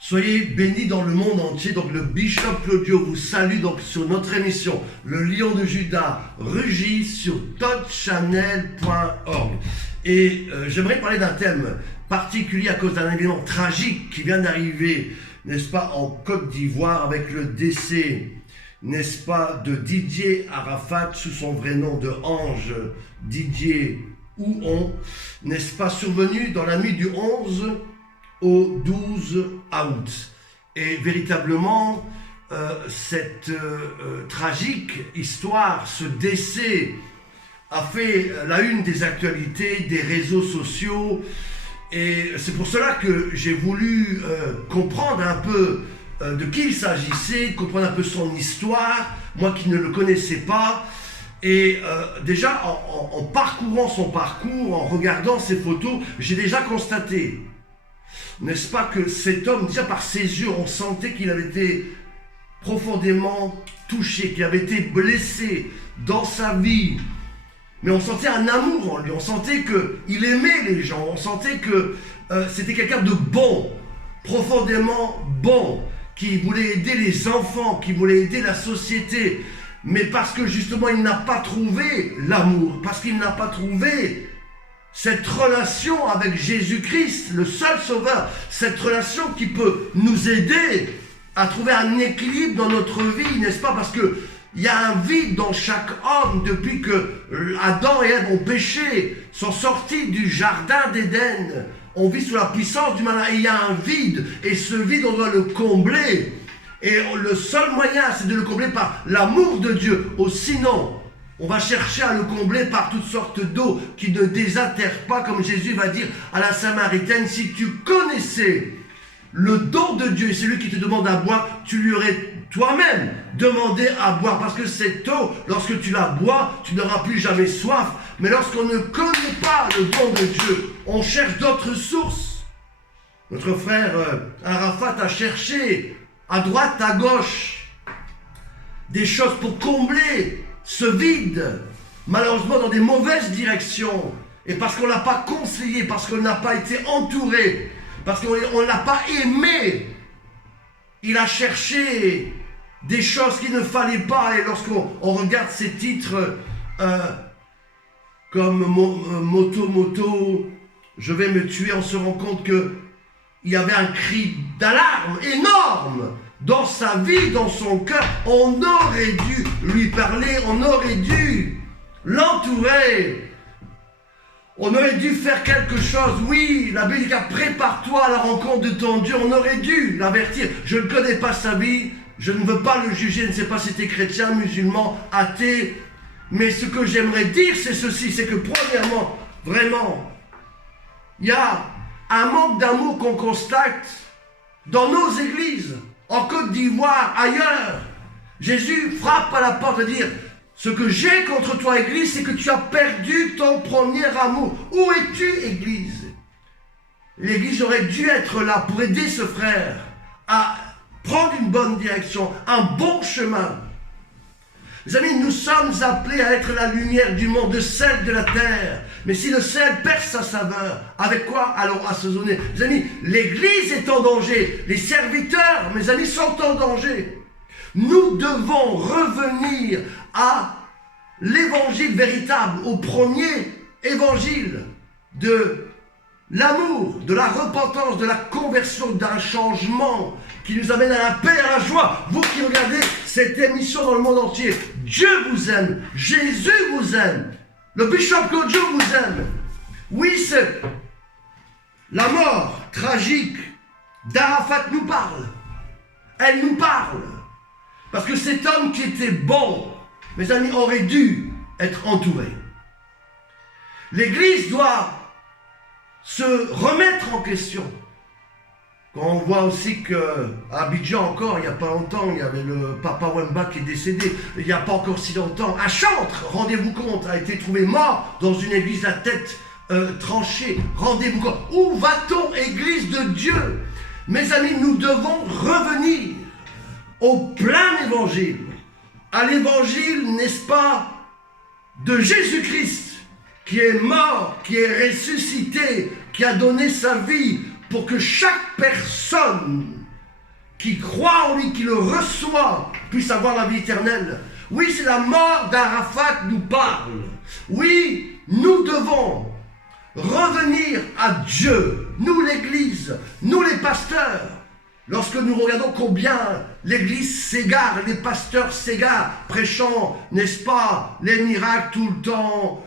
Soyez bénis dans le monde entier. Donc le Bishop Claudio vous salue donc sur notre émission Le Lion de Juda rugit sur totchannel.org. Et j'aimerais parler d'un thème particulier à cause d'un événement tragique qui vient d'arriver, n'est-ce pas, en Côte d'Ivoire avec le décès, n'est-ce pas, de Didier Arafat sous son vrai nom de Ange Didier Ouon, n'est-ce pas, survenu dans la nuit du 11 au 12 août. Et véritablement, cette tragique histoire, ce décès, a fait la une des actualités, des réseaux sociaux. Et c'est pour cela que j'ai voulu comprendre un peu de qui il s'agissait, comprendre un peu son histoire, moi qui ne le connaissais pas. Et déjà, en parcourant son parcours, en regardant ses photos, j'ai déjà constaté, n'est-ce pas, que cet homme, déjà par ses yeux, on sentait qu'il avait été profondément touché, qu'il avait été blessé dans sa vie. Mais on sentait un amour en lui, on sentait qu'il aimait les gens, on sentait que c'était quelqu'un de bon, profondément bon, qui voulait aider les enfants, qui voulait aider la société. Mais parce que justement il n'a pas trouvé l'amour, parce qu'il n'a pas trouvé cette relation avec Jésus-Christ, le seul sauveur, cette relation qui peut nous aider à trouver un équilibre dans notre vie, n'est-ce pas? Parce que il y a un vide dans chaque homme depuis que Adam et Ève ont péché, sont sortis du jardin d'Éden. On vit sous la puissance du malin et il y a un vide. Et ce vide, on doit le combler. Et le seul moyen, c'est de le combler par l'amour de Dieu. Ou sinon, on va chercher à le combler par toutes sortes d'eau qui ne désaltèrent pas, comme Jésus va dire à la Samaritaine, si tu connaissais le don de Dieu, et c'est lui qui te demande à boire, tu lui aurais toi-même demandé à boire, parce que cette eau, lorsque tu la bois, tu n'auras plus jamais soif. Mais lorsqu'on ne connaît pas le don de Dieu, on cherche d'autres sources. Notre frère Arafat a cherché à droite, à gauche, des choses pour combler ce vide, malheureusement dans des mauvaises directions, et parce qu'on ne l'a pas conseillé, parce qu'on n'a pas été entouré, parce qu'on ne l'a pas aimé, il a cherché des choses qu'il ne fallait pas. Et lorsqu'on regarde ces titres comme Moto, je vais me tuer, on se rend compte qu'il y avait un cri d'alarme énorme dans sa vie, dans son cœur. On aurait dû lui parler, on aurait dû l'entourer. On aurait dû faire quelque chose. Oui, la Bible dit, prépare-toi à la rencontre de ton Dieu. On aurait dû l'avertir. Je ne connais pas sa vie. Je ne veux pas le juger. Je ne sais pas si c'était chrétien, musulman, athée. Mais ce que j'aimerais dire, c'est ceci. C'est que premièrement, vraiment, il y a un manque d'amour qu'on constate dans nos églises, en Côte d'Ivoire, ailleurs. Jésus frappe à la porte de dire, ce que j'ai contre toi, Église, c'est que tu as perdu ton premier amour. Où es-tu, Église? L'Église aurait dû être là pour aider ce frère à prendre une bonne direction, un bon chemin. Les amis, nous sommes appelés à être la lumière du monde, le sel de la terre. Mais si le sel perd sa saveur, avec quoi allons assaisonner? Les amis, l'Église est en danger. Les serviteurs, mes amis, sont en danger. Nous devons revenir à l'évangile véritable, au premier évangile de l'amour, de la repentance, de la conversion, d'un changement qui nous amène à la paix et à la joie. Vous qui regardez cette émission dans le monde entier, Dieu vous aime, Jésus vous aime, le Bishop Claudio vous aime. Oui, c'est la mort tragique d'Arafat nous parle. Elle nous parle. Parce que cet homme qui était bon, mes amis, aurait dû être entouré. L'Église doit se remettre en question. Quand on voit aussi qu'à Abidjan encore, il n'y a pas longtemps, il y avait le Papa Wemba qui est décédé. Il n'y a pas encore si longtemps, à Chantres, rendez-vous compte, a été trouvé mort dans une église à tête tranchée. Rendez-vous compte. Où va-t-on, Église de Dieu? Mes amis, nous devons revenir au plein évangile, à l'évangile, n'est-ce pas, de Jésus-Christ, qui est mort, qui est ressuscité, qui a donné sa vie pour que chaque personne qui croit en lui, qui le reçoit, puisse avoir la vie éternelle. Oui, c'est la mort d'Arafat nous parle. Oui, nous devons revenir à Dieu, nous l'Église, nous les pasteurs. Lorsque nous regardons combien l'Église s'égare, les pasteurs s'égarent, prêchant, n'est-ce pas, les miracles tout le temps,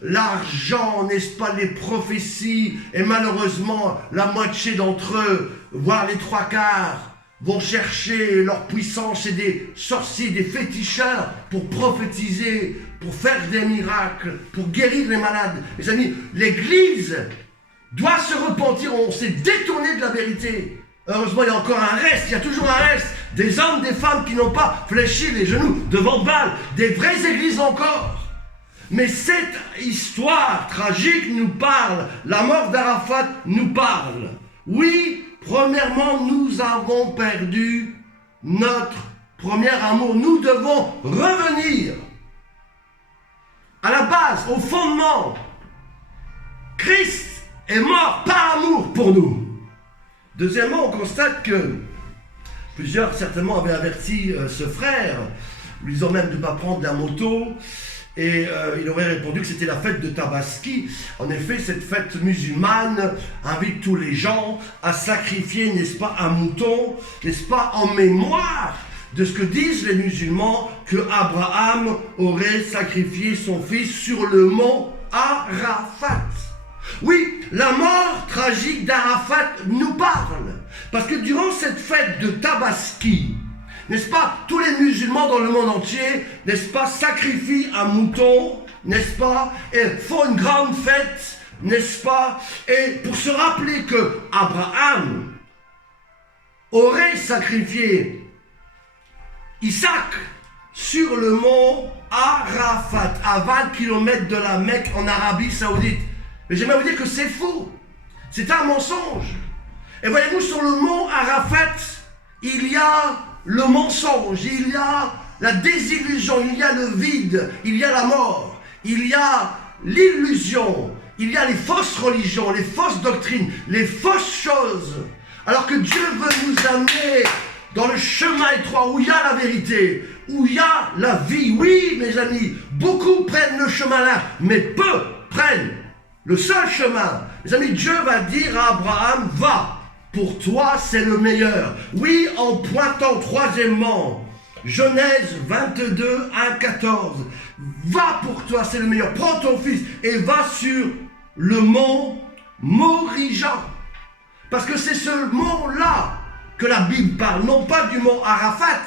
l'argent, n'est-ce pas, les prophéties, et malheureusement, la moitié d'entre eux, voire les 3/4, vont chercher leur puissance et des sorciers, des féticheurs pour prophétiser, pour faire des miracles, pour guérir les malades. Mes amis, l'Église doit se repentir, on s'est détourné de la vérité. Heureusement, il y a encore un reste, il y a toujours un reste, des hommes, des femmes qui n'ont pas fléchi les genoux devant Baal, des vraies églises encore. Mais cette histoire tragique nous parle, la mort d'Arafat nous parle. Oui, premièrement, nous avons perdu notre premier amour. Nous devons revenir à la base, au fondement. Christ est mort par amour pour nous. Deuxièmement, on constate que plusieurs certainement avaient averti ce frère, lui disant même de ne pas prendre la moto, et il aurait répondu que c'était la fête de Tabaski. En effet, cette fête musulmane invite tous les gens à sacrifier, n'est-ce pas, un mouton, n'est-ce pas, en mémoire de ce que disent les musulmans, que Abraham aurait sacrifié son fils sur le mont Arafat. Oui, la mort tragique d'Arafat nous parle. Parce que durant cette fête de Tabaski, n'est-ce pas, tous les musulmans dans le monde entier, n'est-ce pas, sacrifient un mouton, n'est-ce pas, et font une grande fête, n'est-ce pas, et pour se rappeler que Abraham aurait sacrifié Isaac sur le mont Arafat, à 20 km de la Mecque en Arabie Saoudite. Mais j'aimerais vous dire que c'est faux. C'est un mensonge. Et voyez-vous, sur le mont Arafat, il y a le mensonge, il y a la désillusion, il y a le vide, il y a la mort, il y a l'illusion, il y a les fausses religions, les fausses doctrines, les fausses choses. Alors que Dieu veut nous amener dans le chemin étroit où il y a la vérité, où il y a la vie. Oui, mes amis, beaucoup prennent le chemin là, mais peu prennent le seul chemin. Mes amis, Dieu va dire à Abraham, va, pour toi c'est le meilleur. Oui, en pointant troisièmement, Genèse 22, 1, 14, va pour toi c'est le meilleur, prends ton fils et va sur le mont Morija. Parce que c'est ce mont-là que la Bible parle, non pas du mont Arafat.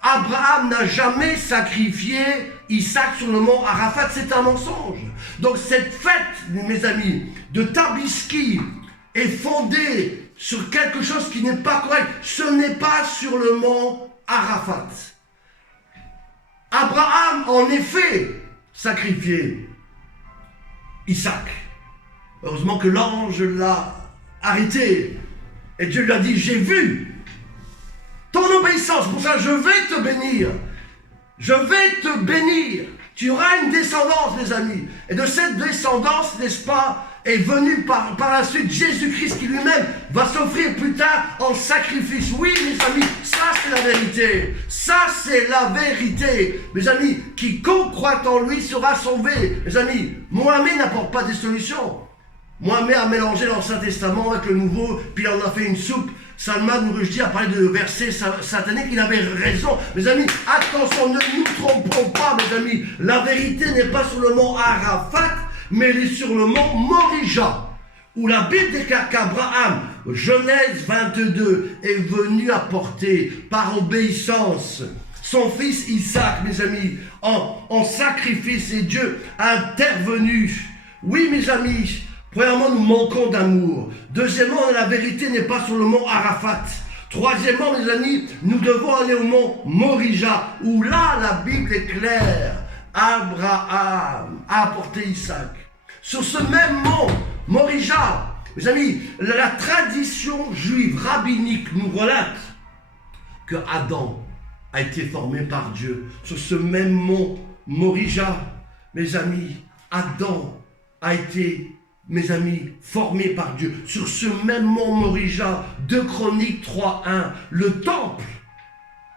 Abraham n'a jamais sacrifié Isaac sur le mont Arafat, c'est un mensonge. Donc cette fête, mes amis, de Tabaski est fondée sur quelque chose qui n'est pas correct. Ce n'est pas sur le mont Arafat. Abraham, en effet, sacrifié Isaac. Heureusement que l'ange l'a arrêté. Et Dieu lui a dit, j'ai vu ton obéissance, pour ça je vais te bénir. Je vais te bénir. Tu auras une descendance, les amis. Et de cette descendance, n'est-ce pas, est venu par la suite Jésus-Christ qui lui-même va s'offrir plus tard en sacrifice. Oui, mes amis, ça c'est la vérité. Ça c'est la vérité. Mes amis, quiconque croit en lui sera sauvé. Mes amis, Mohamed n'apporte pas des solutions. Mohamed a mélangé l'Ancien Testament avec le Nouveau, puis il en a fait une soupe. Salman Rushdie a parlé de versets sataniques, il avait raison. Mes amis, attention, ne nous trompons pas, mes amis. La vérité n'est pas sur le mont Arafat, mais elle est sur le mont Morija, où la Bible déclare qu'Abraham, Genèse 22, est venu apporter par obéissance son fils Isaac, mes amis, en sacrifice, et Dieu a intervenu. Oui, mes amis, premièrement, nous manquons d'amour. Deuxièmement, la vérité n'est pas sur le mont Arafat. Troisièmement, mes amis, nous devons aller au mont Morija, où là, la Bible est claire. Abraham a apporté Isaac. Sur ce même mont Morija, mes amis, la tradition juive rabbinique nous relate que Adam a été formé par Dieu. Sur ce même mont Morija, mes amis, Adam a été mes amis, formé par Dieu. Sur ce même mont Morija, 2 Chroniques 3:1, le temple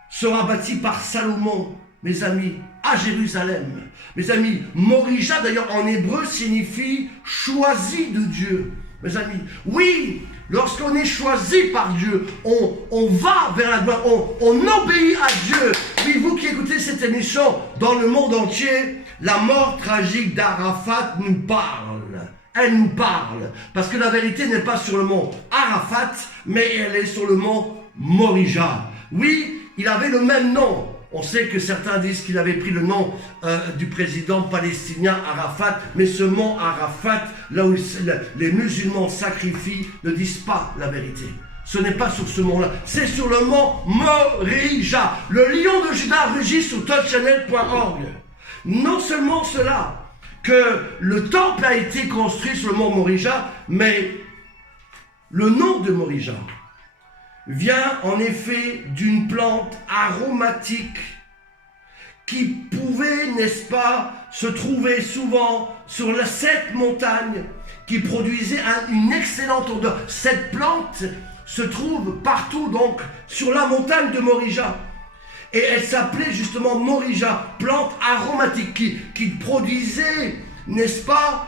sera bâti par Salomon, mes amis, à Jérusalem. Mes amis, Morija d'ailleurs en hébreu signifie choisi de Dieu. Mes amis, oui, lorsqu'on est choisi par Dieu, on va vers la gloire, on obéit à Dieu. Oui, vous qui écoutez cette émission dans le monde entier, la mort tragique d'Arafat nous parle. Elle nous parle. Parce que la vérité n'est pas sur le mont Arafat, mais elle est sur le mont Morija. Oui, il avait le même nom. On sait que certains disent qu'il avait pris le nom du président palestinien Arafat, mais ce mont Arafat, là où les musulmans sacrifient, ne disent pas la vérité. Ce n'est pas sur ce mont-là, c'est sur le mont Morija. Le lion de Juda rugit sur touchchannel.org. Non seulement cela, que le temple a été construit sur le mont Morija, mais le nom de Morija vient en effet d'une plante aromatique qui pouvait, n'est-ce pas, se trouver souvent sur cette montagne qui produisait une excellente odeur. Cette plante se trouve partout donc sur la montagne de Morija. Et elle s'appelait justement Morija, plante aromatique qui produisait, n'est-ce pas,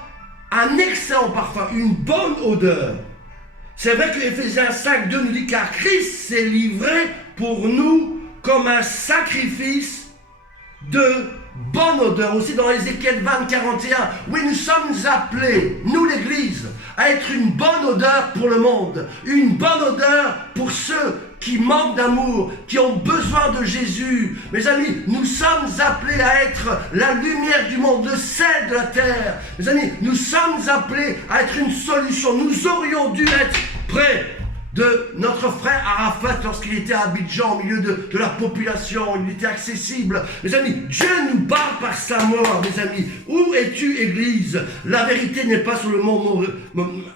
un excellent parfum, une bonne odeur. C'est vrai que Éphésiens 5:2 nous dit car Christ s'est livré pour nous comme un sacrifice de bonne odeur. Aussi dans Ézéchiel 20:41, oui, nous sommes appelés, nous l'Église, à être une bonne odeur pour le monde, une bonne odeur pour ceux qui manquent d'amour, qui ont besoin de Jésus. Mes amis, nous sommes appelés à être la lumière du monde, le sel de la terre. Mes amis, nous sommes appelés à être une solution. Nous aurions dû être près de notre frère Arafat lorsqu'il était à Abidjan, au milieu de la population. Il était accessible. Mes amis, Dieu nous parle par sa mort, mes amis. Où es-tu, Église? La vérité n'est pas sur le mont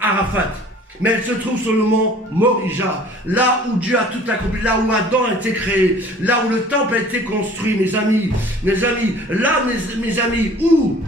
Arafat, mais elle se trouve sur le mont Morija, là où Dieu a tout accompli, là où Adam a été créé, là où le temple a été construit, mes amis, là, mes amis, où,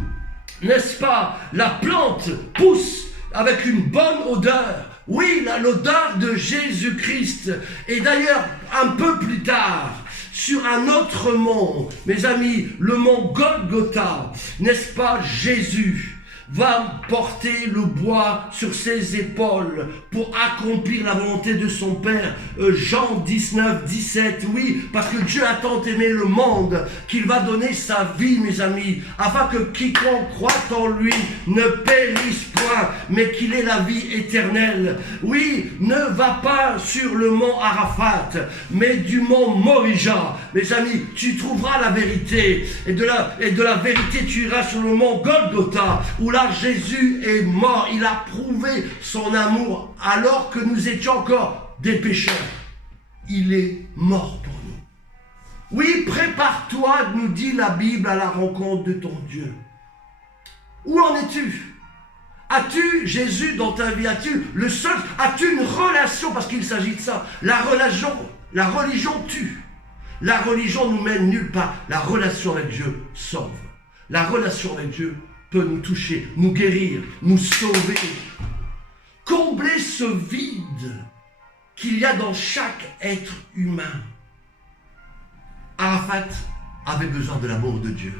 n'est-ce pas, la plante pousse avec une bonne odeur. Oui, l'odeur de Jésus-Christ. Et d'ailleurs, un peu plus tard, sur un autre mont, mes amis, le mont Golgotha, n'est-ce pas, Jésus va porter le bois sur ses épaules pour accomplir la volonté de son Père. Jean 19:17, oui, parce que Dieu a tant aimé le monde qu'il va donner sa vie, mes amis, afin que quiconque croit en lui ne périsse point, mais qu'il ait la vie éternelle. Oui, ne va pas sur le mont Arafat, mais du mont Morija. Mes amis, tu trouveras la vérité, et de la vérité tu iras sur le mont Golgotha, où là Jésus est mort. Il a prouvé son amour alors que nous étions encore des pécheurs. Il est mort pour nous. Oui, prépare-toi, nous dit la Bible, à la rencontre de ton Dieu. Où en es-tu? As-tu Jésus dans ta vie? As-tu une relation? Parce qu'il s'agit de ça. La religion tue. La religion nous mène nulle part. La relation avec Dieu sauve. La relation avec Dieu peut nous toucher, nous guérir, nous sauver. Combler ce vide qu'il y a dans chaque être humain. Arafat avait besoin de l'amour de Dieu.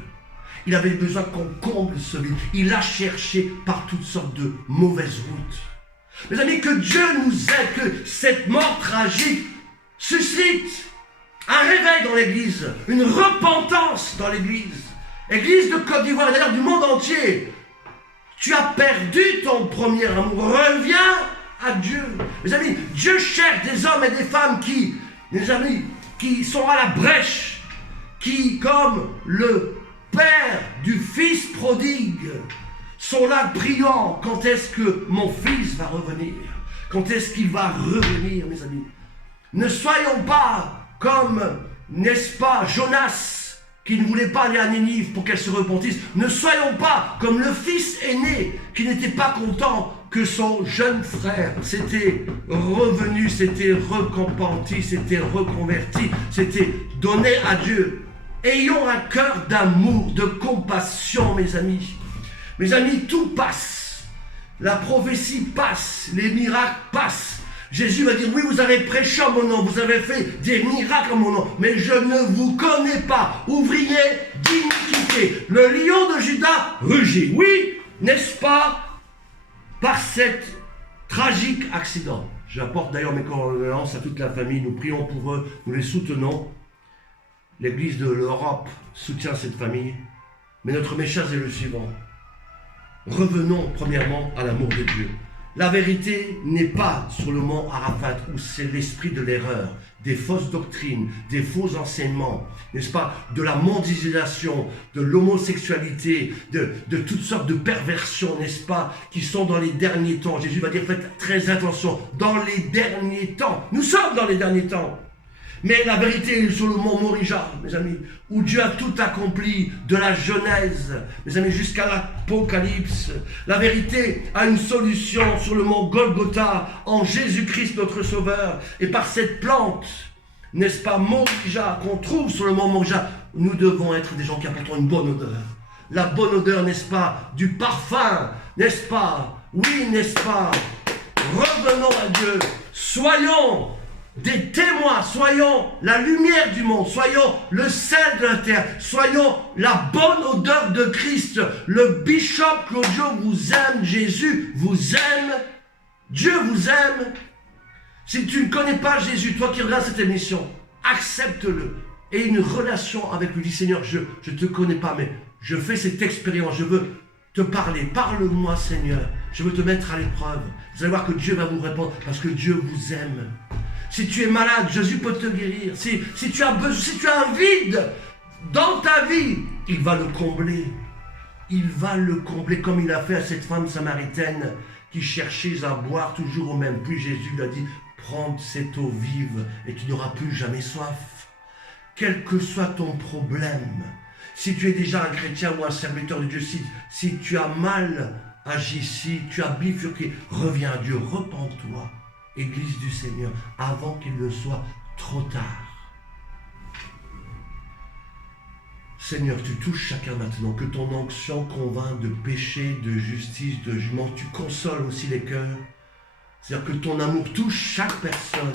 Il avait besoin qu'on comble ce vide. Il a cherché par toutes sortes de mauvaises routes. Mes amis, que Dieu nous aide, que cette mort tragique suscite un réveil dans l'Église, une repentance dans l'Église. Église de Côte d'Ivoire, d'ailleurs du monde entier. Tu as perdu ton premier amour. Reviens à Dieu. Mes amis, Dieu cherche des hommes et des femmes qui sont à la brèche, qui, comme le père du fils prodigue, sont là priant. Quand est-ce que mon fils va revenir? Quand est-ce qu'il va revenir, mes amis? Ne soyons pas comme, n'est-ce pas, Jonas, qui ne voulait pas aller à Ninive pour qu'elle se repentisse. Ne soyons pas comme le fils aîné qui n'était pas content que son jeune frère s'était revenu, s'était repenti, s'était reconverti, s'était donné à Dieu. Ayons un cœur d'amour, de compassion, mes amis. Mes amis, tout passe. La prophétie passe, les miracles passent. Jésus va dire, oui, vous avez prêché en mon nom, vous avez fait des miracles en mon nom, mais je ne vous connais pas, ouvrier d'iniquité. Le lion de Juda rugit. Oui, n'est-ce pas, par cet tragique accident. J'apporte d'ailleurs mes condoléances à toute la famille, nous prions pour eux, nous les soutenons. L'Église de l'Europe soutient cette famille, mais notre message est le suivant. Revenons premièrement à l'amour de Dieu. La vérité n'est pas sur le mont Arafat où c'est l'esprit de l'erreur, des fausses doctrines, des faux enseignements, n'est-ce pas, de la mondialisation, de l'homosexualité, de toutes sortes de perversions, n'est-ce pas, qui sont dans les derniers temps. Jésus va dire, faites très attention, dans les derniers temps. Nous sommes dans les derniers temps. Mais la vérité est sur le mont Morija, mes amis, où Dieu a tout accompli, de la Genèse, mes amis, jusqu'à l'Apocalypse. La vérité a une solution sur le mont Golgotha, en Jésus-Christ notre Sauveur. Et par cette plante, n'est-ce pas, Morija, qu'on trouve sur le mont Morija, nous devons être des gens qui apportent une bonne odeur. La bonne odeur, n'est-ce pas, du parfum, n'est-ce pas, oui, n'est-ce pas. Revenons à Dieu, soyons des témoins, soyons la lumière du monde, soyons le sel de la terre, soyons la bonne odeur de Christ. Le bishop Claudio vous aime, Jésus vous aime, Dieu vous aime. Si tu ne connais pas Jésus, toi qui regardes cette émission, accepte-le et une relation avec lui. Dis Seigneur, je ne te connais pas, mais je fais cette expérience, je veux te parler, parle-moi Seigneur, je veux te mettre à l'épreuve. Vous allez voir que Dieu va vous répondre parce que Dieu vous aime. Si tu es malade, Jésus peut te guérir. Si tu as un vide dans ta vie, il va le combler. Il va le combler comme il a fait à cette femme samaritaine qui cherchait à boire toujours au même puits. Jésus lui a dit, prends cette eau vive et tu n'auras plus jamais soif. Quel que soit ton problème, si tu es déjà un chrétien ou un serviteur de Dieu, si tu as mal agi, si tu as bifurqué, reviens à Dieu, repens-toi. Église du Seigneur, avant qu'il ne soit trop tard. Seigneur, tu touches chacun maintenant, que ton onction convainc de péché, de justice, de jugement. Tu consoles aussi les cœurs. C'est-à-dire que ton amour touche chaque personne,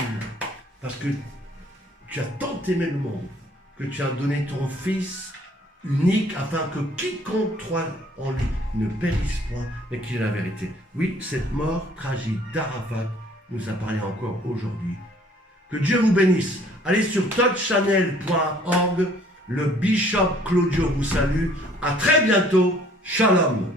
parce que tu as tant aimé le monde, que tu as donné ton Fils unique, afin que quiconque croit en lui ne périsse point, mais qu'il ait la vérité. Oui, cette mort tragique d'Arafat nous a parlé encore aujourd'hui. Que Dieu vous bénisse. Allez sur touchchannel.org. Le bishop Claudio vous salue. À très bientôt. Shalom.